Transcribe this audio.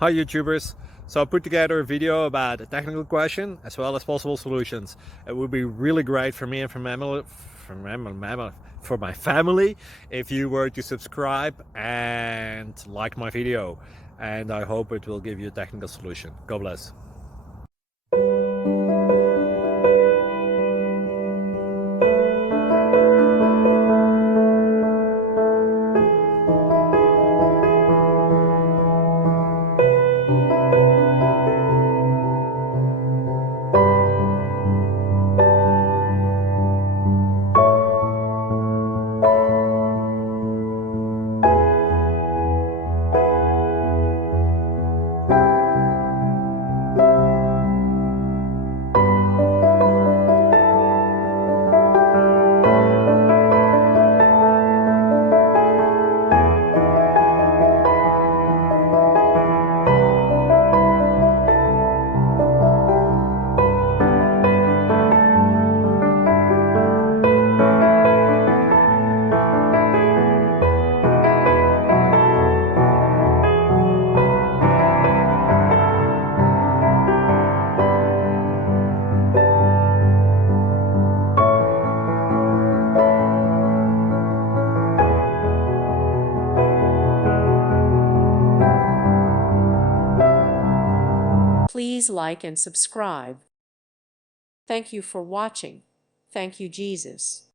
Hi YouTubers! So I put together a video about a technical question as well as possible solutions. It would be really great for me and for my family if you were to subscribe and like my video, and I hope it will give you a technical solution. God bless. Please like and subscribe. Thank you for watching. Thank you, Jesus.